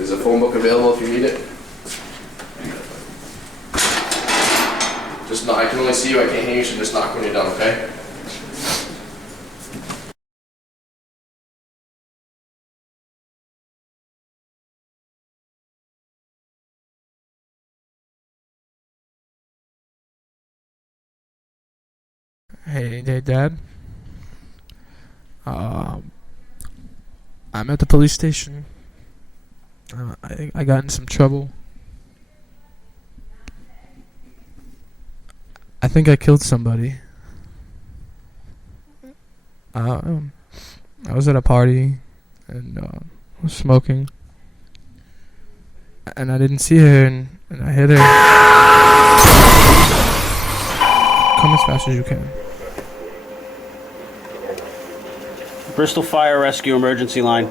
There's a phone book available if you need it. Just not, I can only see you, I can't hear you, so just knock when you're done, okay? Hey, Dad. I'm at the police station. I got in some trouble. I think I killed somebody. I was at a party and was smoking, and I didn't see her, and I hit her. Come as fast as you can. Bristol Fire Rescue Emergency Line.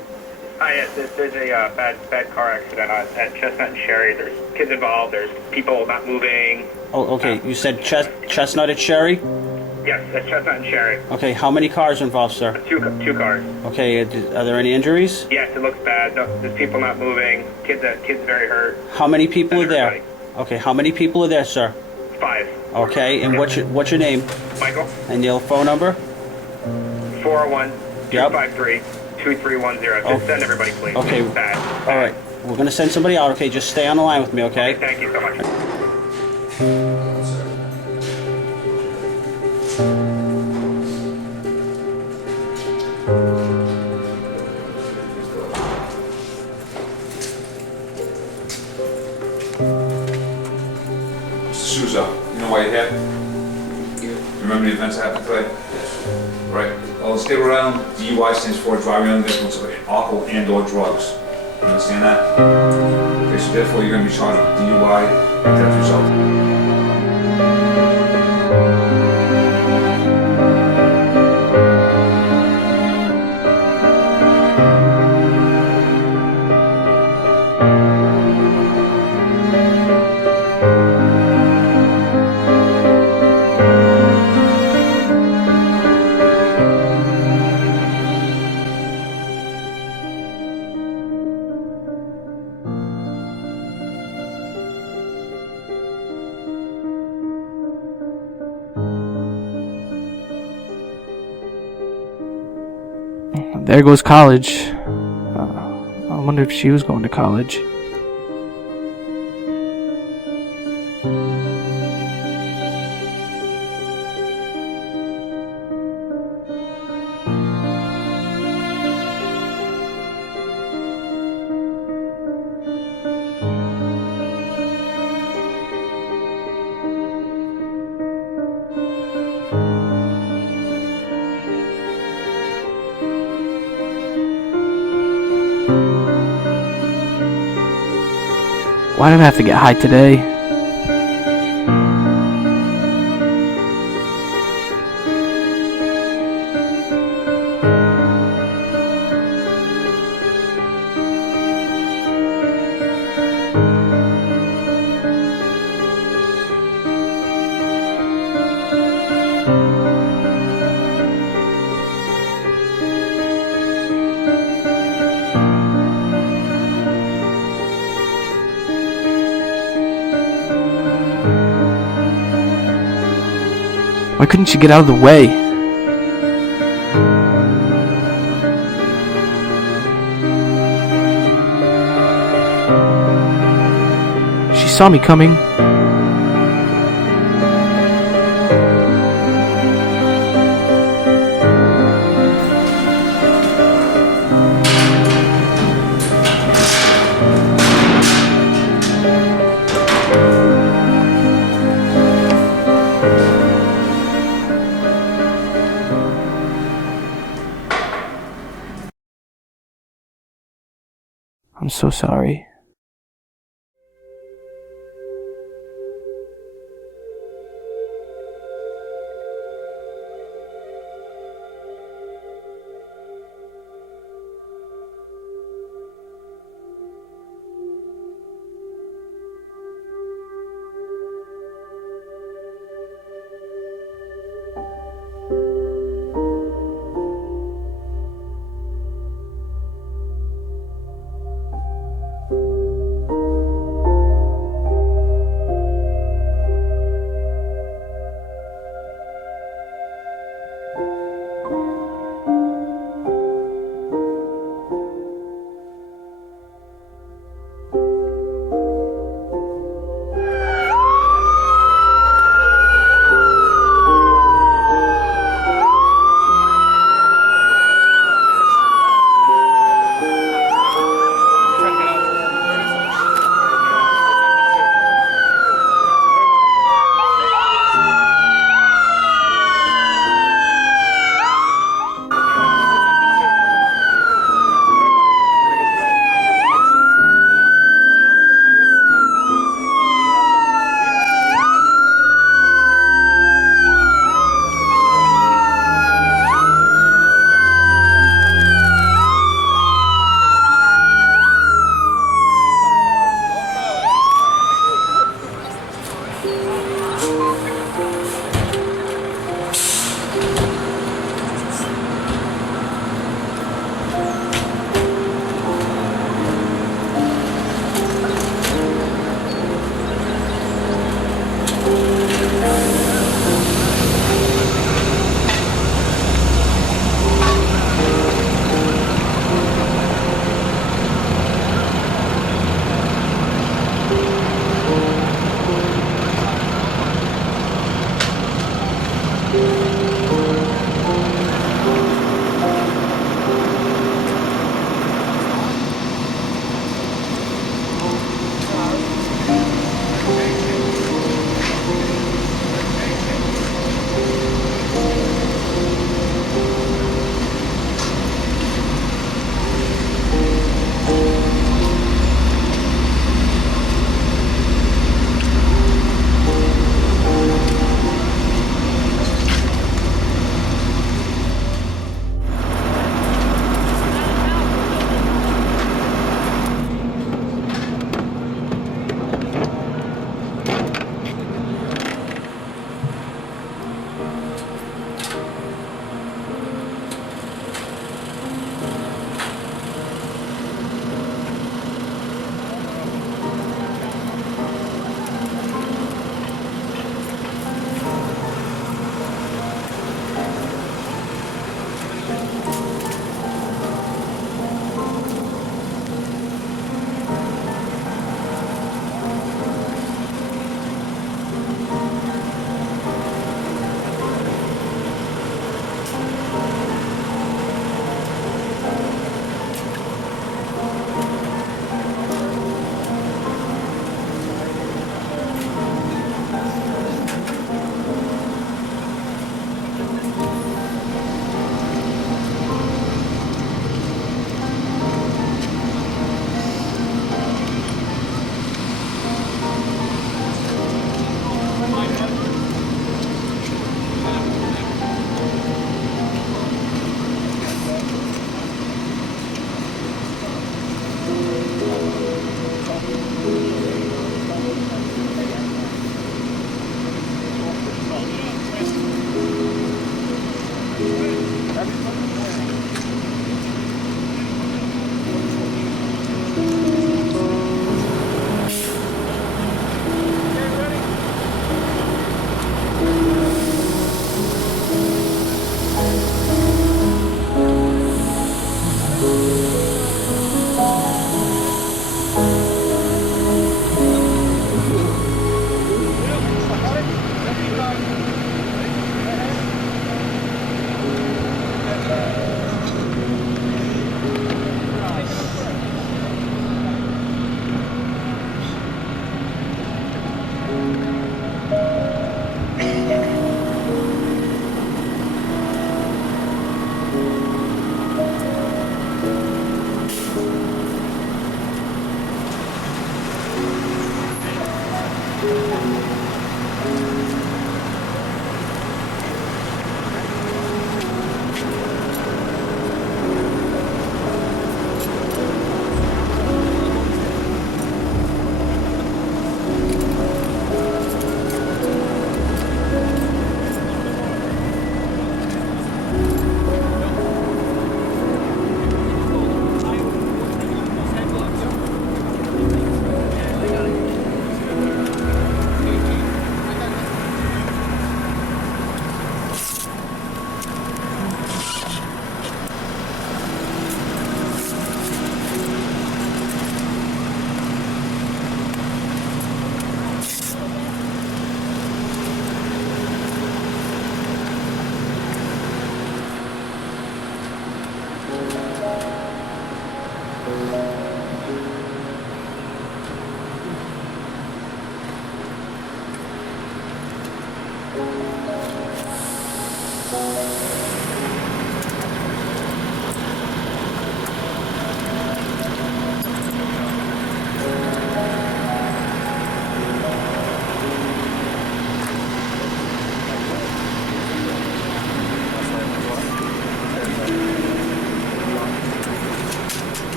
Hi, yes, there's a bad car accident at Chestnut and Sherry. There's kids involved. There's people not moving. Oh, okay. You said Chestnut at Sherry? Yes, at Chestnut and Sherry. Okay, how many cars are involved, sir? Two cars. Okay, are there any injuries? Yes, it looks bad. No, there's people not moving. Kids very hurt. How many people are there? Everybody. Okay, how many people are there, sir? 5. Okay, and what's your name? Michael? And your phone number? 401-253-2310. Just send everybody, please. Okay. It's bad. All right, we're gonna send somebody out. Okay, just stay on the line with me, okay? Thank you so much. Souza, you know why you're here? Remember the events that happened today? Yes. Right. Well, let's get around. DUI stands for driving under the influence of alcohol and/or drugs. You understand that? Okay, so therefore you're going to be charged with DUI and death result. There goes college. I wonder if she was going to college. Why did I have to get high today? Why couldn't you get out of the way? She saw me coming. I'm so sorry.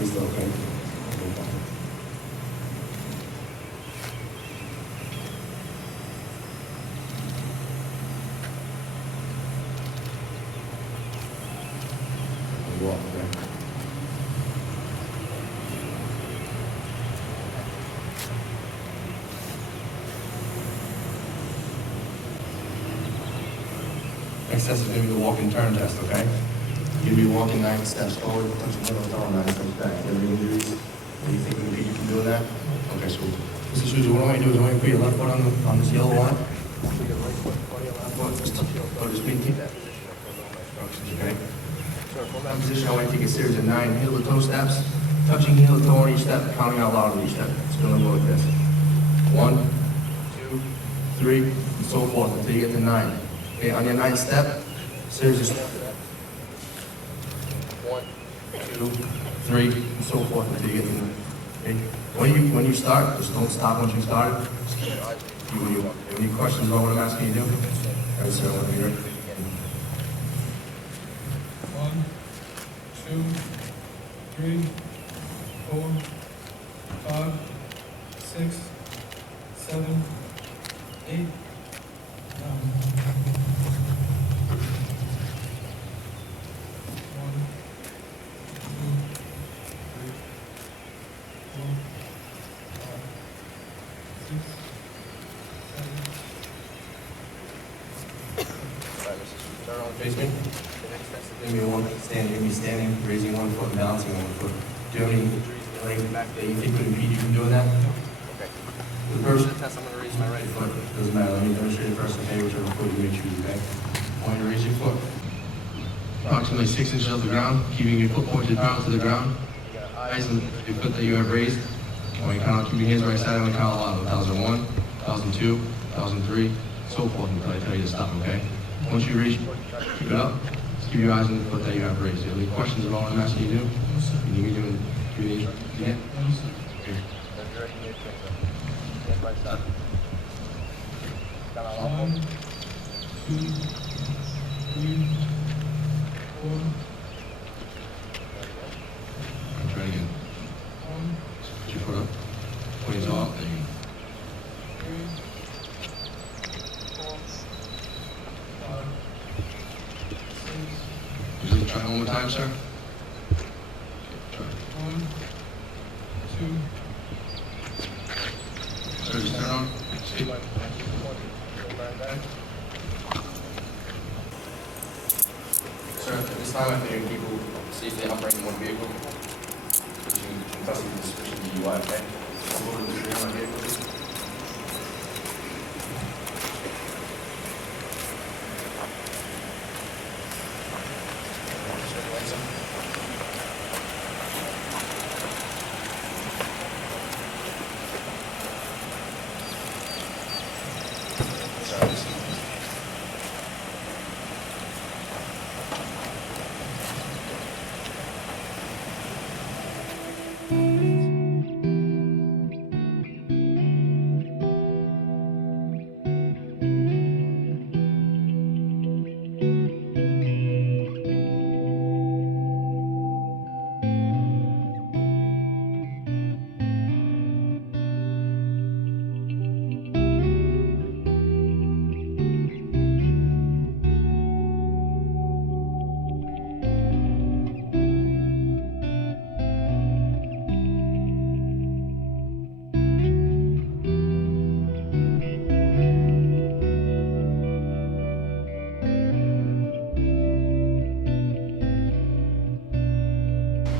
Stay still, okay? Walk, okay? Next test is going to be the walk and turn test, okay? You'll be walking 9 steps forward, touching the middle toe, 9 steps back. Do you have any injuries? Do you think we can beat you from doing that? Okay, so Mr. Souza, what I want you to do is I want you to put your left foot on this yellow line. Put your right foot on your left foot. Just keep that position for all my instructions, okay? So from that position, I want you to take a series of 9 heel to toe steps, touching heel to toe on each step, counting out loud on each step. It's going to go like this. 1, 2, 3, and so forth until you get to 9. Okay, on your 9th step, series of steps. 1, 2, 3, and so forth until you get to 9. Okay? When you start, just don't stop once you started. Just keep your eyes open. When you have any questions about what I'm asking you to do? All right, sir, let me ready. 1, 2, 3, 4, 5, 6, 7, 8, 9. Turn on, face me. The next test is going to be one standing. You're going to be standing, raising one foot, and balancing one foot. Do you have any injuries in your leg and back that you think would impede you from doing that? Okay. For the purpose of the test, I'm going to raise my right foot. Doesn't matter. Let me demonstrate it first, okay? Whichever foot you may choose, okay? I want you to raise your foot approximately 6 inches off the ground, keeping your foot pointed down to the ground. You got eyes on the foot that you have raised. I want you to count out, keep your hands right side. I want to count out 1,001, 1,002, 1,003, so forth until I tell you to stop, okay? Once you raise your foot, keep it up. Just keep your eyes on the foot that you have raised. Do you have any questions about what I'm asking you to do? You need me to give you the instructions again? Okay. Hands right side. Count out all 1, 2, 3, 4. Try again. 1, Put your foot up. Point your toe out. 3, 4, 5, 6, Just try one more time, sir. Try. 1, 2. Sir, just turn on. See? Sir, at this time, I think people safely operating one vehicle, which you confess to suspicion of DUI, okay? I'll go to the rear of my vehicle, please. Just turn the lights on. Sorry, just-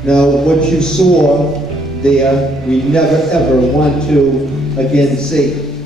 Now, what you saw there, we never ever want to again see.